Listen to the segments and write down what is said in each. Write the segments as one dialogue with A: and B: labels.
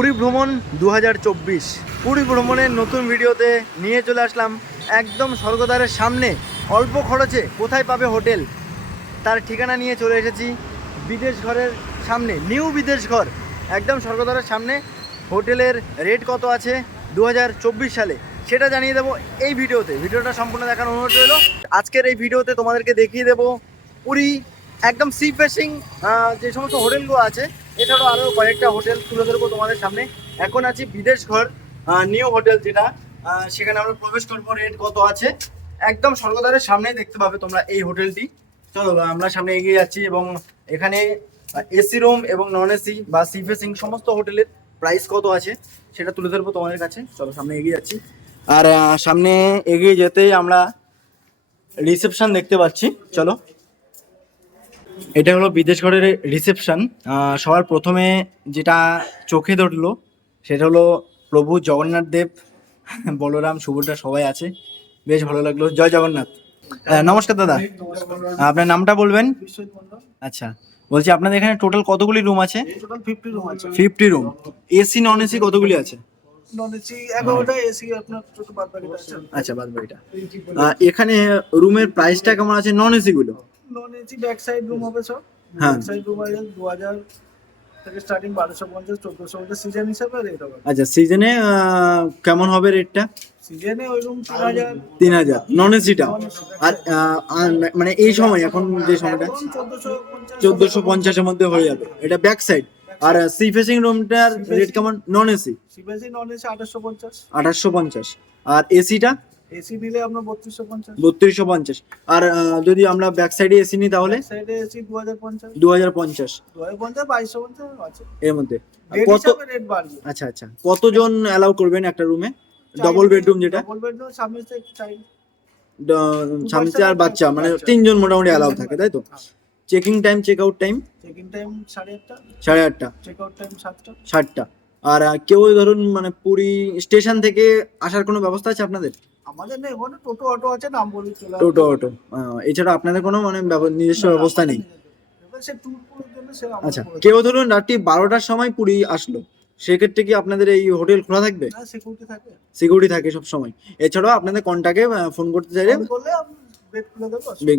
A: পুরী ভ্রমণ দু হাজার চব্বিশ। পুরী ভ্রমণের নতুন ভিডিওতে নিয়ে চলে আসলাম একদম স্বর্গদ্বারের সামনে, অল্প খরচে কোথায় পাবে হোটেল? তার ঠিকানা নিয়ে চলে এসেছি বিদেশ ঘরের সামনে, নিউ বিদেশ ঘর। একদম স্বর্গদ্বারের সামনে হোটেলের রেট কত আছে দু হাজার চব্বিশ সালে? সেটা জানিয়ে দেবো এই ভিডিওতে। ভিডিওটা সম্পূর্ণ দেখার অনুরোধ রইল। আজকের এই ভিডিওতে তোমাদেরকে দেখিয়ে দেবো পুরী একদম সি ফেসিং যে সমস্ত হোটেলগুলো আছে, এছাড়াও আরও কয়েকটা হোটেল তুলে ধরবো তোমাদের সামনে। এখন আছি বিদেশ ঘর নিউ হোটেল যেটা সেখানে আমরা প্রবেশ করব রেট কত আছে? একদম স্বর্গদ্বারের সামনেই দেখতে পাবে তোমরা এই হোটেলটি। চলো, আমরা সামনে এগিয়ে যাচ্ছি এবং এখানে এসি রুম এবং নন এসি বা সি ফেসিং সমস্ত হোটেলের প্রাইস কত আছে, সেটা তুলে ধরবো তোমাদের কাছে। চলো, সামনে এগিয়ে যাচ্ছি। আর সামনে এগিয়ে যেতেই আমরা রিসেপশন দেখতে পাচ্ছি। চলো। এটা হলো বিদেশ ঘরের রিসেপশন সবার প্রথমে যেটা চোখে ধরলো সেটা হলো প্রভু জগন্নাথ দেব বলরাম সুভদ্রা সবাই আছে। বেশ ভালো লাগল। জয় জগন্নাথ। নমস্কার দাদা। আপনার নামটা বলবেন? আচ্ছা বলছি আপনাদের এখানে টোটাল কতগুলি রুম আছে?
B: Fifty room
A: AC non AC কতগুলি আছে? আচ্ছা বাদ আহ, এখানে রুমের প্রাইসটা কেমন আছে? নন এসি গুলো।
B: Non AC back side room হবে সব।
A: হ্যাঁ।
B: ব্যাক সাইড রুম আছে দু হাজার থেকে স্টার্টিং বারোশো পঞ্চাশ চোদ্দশো পঞ্চাশ সিজন হিসাবে রেট হবে।
A: আচ্ছা সিজনে কেমন হবে রেটটা
B: সিজনে ওই রুম তিন হাজার।
A: তিন হাজার। নন এসিটা আর মানে এই সময় এখন যে সময়টা?
B: চোদ্দশো
A: পঞ্চাশের মধ্যে হয়ে যাবে। এটা ব্যাক সাইড আর সি ফেসিং রুমটার রেট কেমন? নন এসি
B: নন এসি আঠাশশো পঞ্চাশ।
A: আঠাশশো পঞ্চাশ। আর এসিটা
B: এসি নিলে আপনার বত্রিশশো পঞ্চাশ।
A: বত্রিশশো পঞ্চাশ। আর যদি আমরা ব্যাক সাইডে এসি নিই তাহলে?
B: সাইডে এসি দু হাজার পঞ্চাশ।
A: দু হাজার পঞ্চাশ।
B: দু হাজার পঞ্চাশ বাইশশো পঞ্চাশ আছে।
A: এর মধ্যে। কত
B: রেট বাড়বে।
A: আচ্ছা আচ্ছা। কতজন অ্যালাউ করবেন একটা রুমে ডবল বেডরুম যেটা?
B: ডবল বেডরুম থেকে চাইল্ড
A: স্বামী আর বাচ্চা মানে তিনজন মোটামুটি অ্যালাউ থাকে তাই তো? Checking time check out time
B: check time সাড়ে আটটা।
A: সাড়ে আটটা।
B: চেক আউট টাইম সাতটা।
A: ষাটটা আর কেউ ধরুন মানে পুরী স্টেশন থেকে আসার কোনো ব্যবস্থা আছে আপনাদের?
B: আমাদের নেই ওখানে টোটো অটো আছে নাম বলি চলে
A: টোটো অটো। এছাড়া আপনাদের কোনো মানে নিজস্ব ব্যবস্থা নেই? আচ্ছা কেউ ধরুন রাত্রি বারোটার সময় পুরী আসলো সেক্ষেত্রে কি আপনাদের এই হোটেল খোলা থাকবে?
B: সিকিউরিটি থাকে।
A: সব সময়। এছাড়াও আপনাদের কন্টাক্টে ফোন করতে চাইলে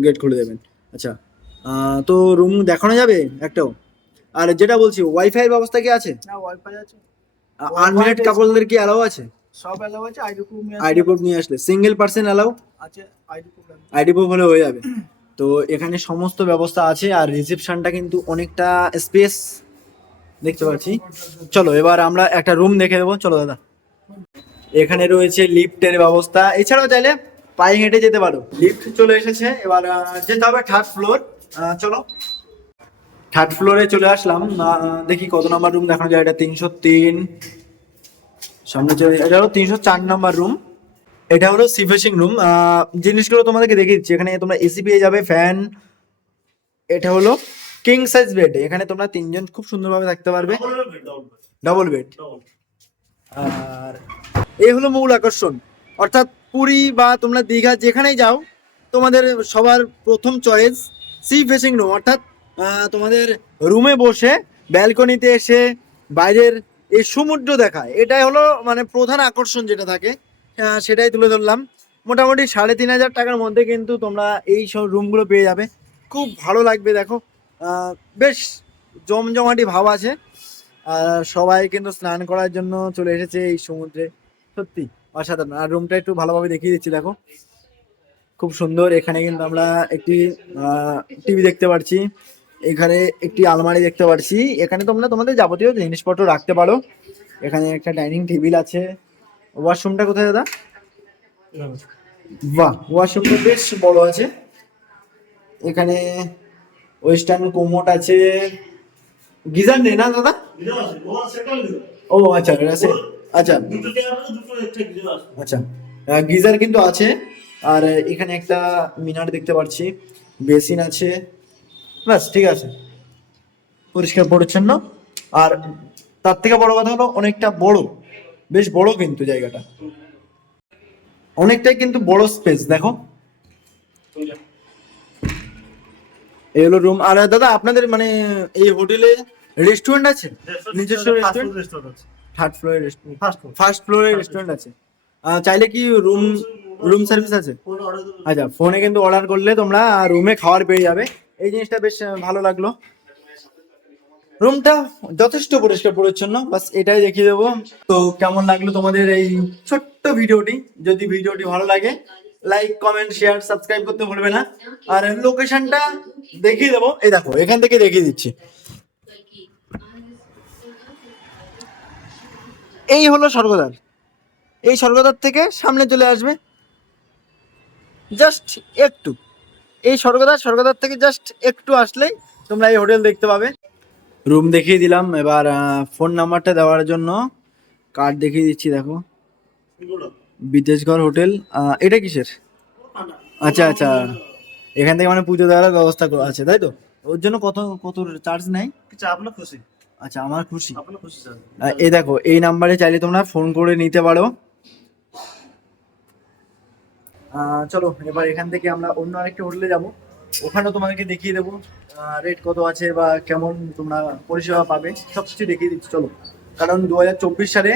A: গেট খুলে দেবেন। আচ্ছা তো রুম দেখানো যাবে একটাও? আর যেটা বলছি ওয়াইফাই এর ব্যবস্থা কি আছে? আনমেরিড কাপলদের কি অ্যালাউ আছে?
B: সব এলাও আছে আইডি প্রুফ নিয়ে
A: আইডি প্রুফ নিয়ে আসলে। সিঙ্গেল পার্সন অ্যালাউ
B: আছে আইডি প্রুফ
A: আইডি প্রুফ হলে হয়ে যাবে। তো এখানে সমস্ত ব্যবস্থা আছে আর রিসেপশনটা কিন্তু অনেকটা স্পেস দেখতে পাচ্ছি। চলো এবার আমরা একটা রুম দেখে দেবো চলো দাদা। এখানে রয়েছে লিফটের ব্যবস্থা। এছাড়াও চাইলে পায়ে হেঁটে যেতে পারো। লিফট চলে এসেছে। এবার যেতে হবে থার্ড ফ্লোর চলো। থার্ড ফ্লোরে চলে আসলাম। দেখি কত নাম্বার রুম দেখানো যায়। এটা তিনশো তিন। সামনে চলে এটা হলো তিনশো চার নাম্বার রুম এটা হলো সিফেসিং রুম জিনিসগুলো তোমাদেরকে দেখিয়ে দিচ্ছি। এখানে তোমরা এসি পেয়ে যাবে ফ্যান এটা হলো কিং সাইজ বেড এখানে তোমরা তিনজন খুব সুন্দরভাবে থাকতে পারবে। ডবল বেড আর এই হলো মূল আকর্ষণ। অর্থাৎ পুরী বা তোমরা দীঘা যেখানেই যাও তোমাদের সবার প্রথম চয়েস সি ফেসিং রুম অর্থাৎ তোমাদের রুমে বসে ব্যালকনিতে এসে বাইরের এই সমুদ্র দেখা, এটাই হলো মানে প্রধান আকর্ষণ যেটা থাকে। সেটাই তুলে ধরলাম। মোটামুটি সাড়ে তিন হাজার টাকার মধ্যে কিন্তু তোমরা এই সব রুমগুলো পেয়ে যাবে। খুব ভালো লাগবে, দেখো। বেশ জমজমাটি ভাব আছে। সবাই কিন্তু স্নান করার জন্য চলে এসেছে এই সমুদ্রে। সত্যি, অসাধারণ। আর রুমটা একটু ভালোভাবে দেখিয়ে দিচ্ছি, দেখো। খুব সুন্দর, এখানে কিন্তু আমরা একটি টিভি দেখতে পারছি। এখানে একটি আলমারি দেখতে পারছি। এখানে তোমরা তোমাদের যাবতীয় জিনিসপত্র রাখতে পারো। এখানে একটা ডাইনিং টেবিল আছে। ওয়াশরুমটা কোথায় দাদা? বাহ, ওয়াশরুমটা বেশ বড় আছে। এখানে ওয়েস্টার্ন কোমোট আছে। গিজার নেই না দাদা? ও আচ্ছা আছে। আচ্ছা। আচ্ছা গিজার কিন্তু আছে। আর এখানে একটা মিনার দেখতে পাচ্ছি বেসিন আছে। বাস ঠিক আছে। পরিষ্কার পরিচ্ছন্ন। আর তার থেকে বড় কথা হলো অনেকটা বড়। বেশ বড় কিন্তু জায়গাটা। অনেকটাই কিন্তু বড় স্পেস দেখো। এই হলো রুম আর দাদা আপনাদের মানে এই হোটেলে রেস্টুরেন্ট আছে? নিজস্ব রেস্টুরেন্ট থার্ড ফ্লোরে রেস্টুরেন্ট
B: ফার্স্ট ফ্লোরে
A: রেস্টুরেন্ট আছে। চাইলে কি রুম রুম সার্ভিস আছে? আচ্ছা ফোনে কিন্তু অর্ডার করলে তোমরা রুমে খাবার পেয়ে যাবে। এই জিনিসটা বেশ ভালো লাগল। রুমটা যথেষ্ট পরিষ্কার পরিচ্ছন্ন, বাস এটাই দেখিয়ে দেবো। তো কেমন লাগল তোমাদের এই ছোট্ট ভিডিওটি? যদি ভিডিওটি ভালো লাগে লাইক কমেন্ট শেয়ার সাবস্ক্রাইব করতে ভুলবে না। আর লোকেশনটা দেখিয়ে দেবো। এই দেখো, এখান থেকে দেখিয়ে দিচ্ছি। এই হলো স্বর্গদ্বার। এই স্বর্গদ্বার থেকে সামনে চলে আসবে। জাস্ট একটু। এই স্বর্গদ্বার স্বর্গদ্বার থেকে জাস্ট একটু আসলেই তোমরা এই হোটেল দেখতে পাবে। রুম দেখিয়ে দিলাম এবার ফোন নাম্বারটা দেওয়ার জন্য কার্ড দেখিয়ে দিচ্ছি দেখো। বিদেশগড় হোটেল এটা কিসের? আচ্ছা আচ্ছা। এখান থেকে মানে পুজো দেওয়ার ব্যবস্থা করা আছে তাই তো? ওর জন্য কত কত চার্জ নেয়?
B: আপনার খুশি।
A: আচ্ছা আমার খুশি। এই দেখো এই নাম্বারে চাইলে তোমরা ফোন করে নিতে পারো। চলো, এবার এখান থেকে আমরা অন্য আরেকটা হোটেলে যাব। ওখানেও তোমাদেরকে দেখিয়ে দেবো রেট কত আছে বা কেমন তোমরা পরিষেবা পাবে, সব কিছু দেখিয়ে দিচ্ছি, চলো। কারণ দু হাজার চব্বিশ সালে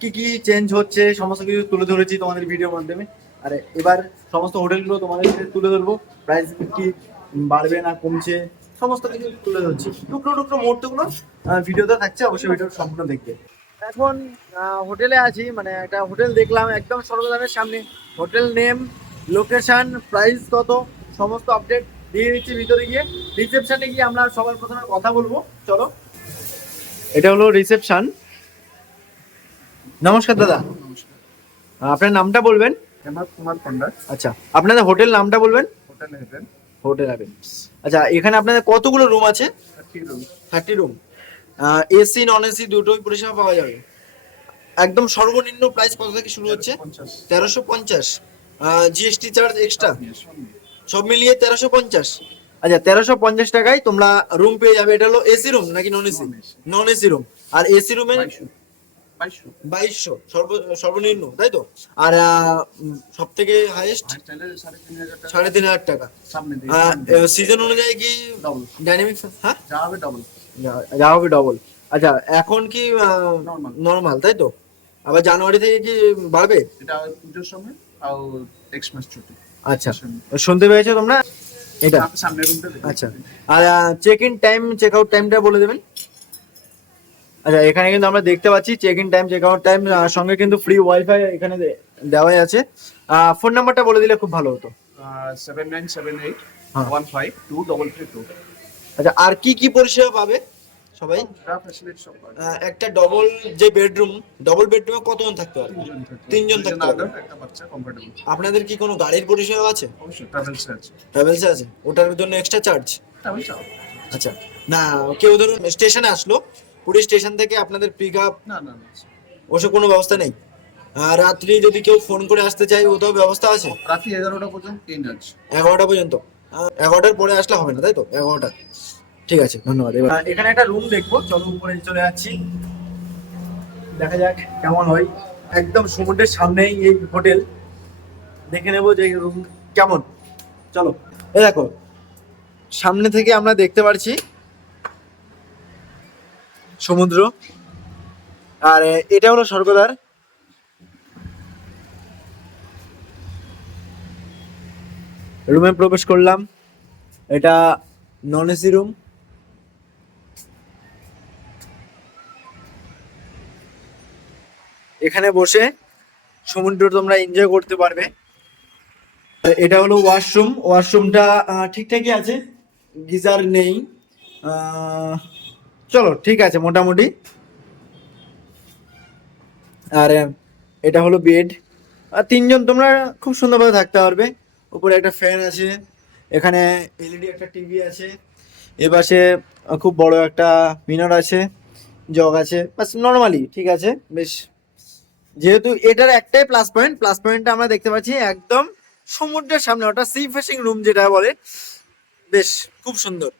A: কি কি চেঞ্জ হচ্ছে, সমস্ত কিছু তুলে ধরেছি তোমাদের ভিডিওর মাধ্যমে। আর, এবার সমস্ত হোটেলগুলো তোমাদের তুলে ধরবো প্রাইস কি বাড়বে না কমছে, সমস্ত কিছু তুলে ধরছি। টুকরো টুকরো মুহূর্তগুলো ভিডিওতে থাকছে, অবশ্যই ভিডিও সম্পূর্ণ দেখবে। এখন হোটেলে আছি মানে একটা হোটেল দেখলাম একদম সর্বদানের সামনে। হোটেল নেম লোকেশন প্রাইস কত সমস্ত আপডেট দিয়ে দিচ্ছি ভিতরে গিয়ে। রিসেপশনে গিয়ে আমরা সবার প্রথমে কথা বলব। চলো। এটা হলো রিসেপশন। নমস্কার দাদা। আপনার নামটা বলবেন?
B: হেমন্ত কুমার পন্ডা
A: আচ্ছা আপনাদের হোটেল নামটা বলবেন?
B: হোটেল হেভেন
A: হোটেল আচ্ছা এখানে আপনাদের কতগুলো রুম আছে?
B: Thirty room
A: thirty room AC non AC দুটোই পরিষেবা পাওয়া যাবে। একদম সর্বনিম্ন প্রাইস কত থেকে শুরু হচ্ছে? তেরোশো পঞ্চাশ। জিএসটি চার্জ এক্সট্রা সব মিলিয়ে তেরোশো পঞ্চাশ। আচ্ছা তেরোশো পঞ্চাশ টাকায় তোমরা রুম পেয়ে যাবে। এটা হলো এসি রুম নাকি non AC non AC room আর এসি রুমে
B: বাইশশো। বাইশশো
A: বাইশশো সর্ব সর্বনিম্ন তাই তো? আর সব থেকে হাইয়েস্ট
B: সাড়ে তিন হাজার টাকা।
A: সিজন অনুযায়ী কি
B: ডবল
A: ডাইনামিক হ্যাঁ?
B: যা হবে ডবল
A: আচ্ছা এখন কি. নর্মাল তাই তো? আবার জানুয়ারি থেকে কি বাড়বে?
B: এটা পুজোর সময় আর নেক্সট মাস ছুটি।
A: আচ্ছা শুনতে পেয়েছ তোমরা? এটা। আচ্ছা। আর check in time check out টাইমটা বলে দেবেন। আচ্ছা এখানে কিন্তু আমরা দেখতে পাচ্ছি check in time check out time সঙ্গে কিন্তু ফ্রি ওয়াইফাই এখানে দেওয়াই আছে। ফোন নাম্বারটা বলে দিলে খুব ভালো হতো।
B: Seven nine seven eight. One five two double three two
A: আচ্ছা আর কি কি পরিষেবা পাবে সবাই। একটা ডবল যে বেডরুম ডবল বেডরুমে কতজন থাকতে পারে
B: তিনজন
A: থাকতে
B: কমফোর্টেবল
A: আপনাদের কি কোনো গাড়ির পরিষেবা আছে?
B: অবশ্যই ট্রাভেলস আছে।
A: ওটার জন্য এক্সট্রা চার্জ আচ্ছা না কেউ ধরুন স্টেশনে আসলো পুরী স্টেশন থেকে আপনাদের পিক আপ
B: না না না
A: ওসব কোনো ব্যবস্থা নেই? আর রাত্রি যদি কেউ ফোন করে আসতে চায় ওটাও ব্যবস্থা আছে?
B: রাত্রি এগারোটা পর্যন্ত ট্রেন আছে।
A: এগারোটা পর্যন্ত? এগারোটার পরে আসলে হবে না তাই তো? এগারোটা। ঠিক আছে ধন্যবাদ। এবার এখানে একটা রুম দেখব। চলো উপরে চলে যাচ্ছি। দেখা যাক কেমন হয়। একদম সমুদ্রের সামনেই এই হোটেল। দেখে নেব যে রুম কেমন। চলো। এই দেখো সামনে থেকে আমরা দেখতে পারছি সমুদ্র। আর এটা হলো স্বর্গদ্বার। রুমে প্রবেশ করলাম। এটা নন এসি রুম। এখানে বসে সমুদ্র তোমরা এনজয় করতে পারবে। এটা হলো ওয়াশরুম ওয়াশরুমটা ঠিকঠাকই আছে। গিজার নেই। চলো, ঠিক আছে, মোটামুটি। আর এটা হলো বেড আর তিনজন, তোমরা খুব সুন্দরভাবে থাকতে পারবে। উপরে একটা ফ্যান আছে, এখানে এলইডি একটা টিভি আছে। এ পাশে খুব বড় একটা মিনার আছে, জগ আছে বাস নর্মালি ঠিক আছে, বেশ। যেহেতু এটার একটাই প্লাস পয়েন্ট প্লাস পয়েন্টটা আমরা দেখতে পাচ্ছি একদম সমুদ্রের সামনে ওটা সি ফেসিং রুম যেটা বলে, বেশ, খুব সুন্দর।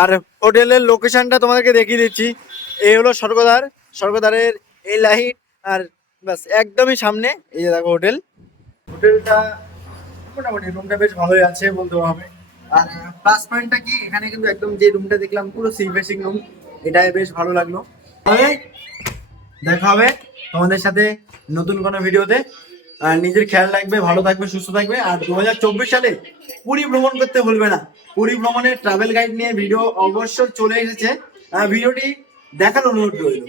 A: আর হোটেলের লোকেশনটা তোমাদেরকে দেখিয়ে দিচ্ছি। এই হলো স্বর্গদ্বার। স্বর্গদ্বারের এই লাইট আর বাস একদমই সামনে এই যে দেখো হোটেল। হোটেলটা মোটামুটি রুমটা বেশ ভালোই আছে বলতে হবে। আর প্লাস পয়েন্টটা কি? এখানে কিন্তু একদম যে রুমটা দেখলাম, পুরো সি ফেসিং রুম এটাই বেশ ভালো লাগল। দেখা হবে তোমাদের সাথে নতুন কোনো ভিডিওতে। আর নিজের খেয়াল রাখবে, ভালো থাকবে, সুস্থ থাকবে। আর দু হাজার চব্বিশ সালে পুরী ভ্রমণ করতে ভুলবে না। পুরী ভ্রমণের ট্রাভেল গাইড নিয়ে ভিডিও অবশ্যই চলে এসেছে। ভিডিওটি দেখার অনুরোধ রইল।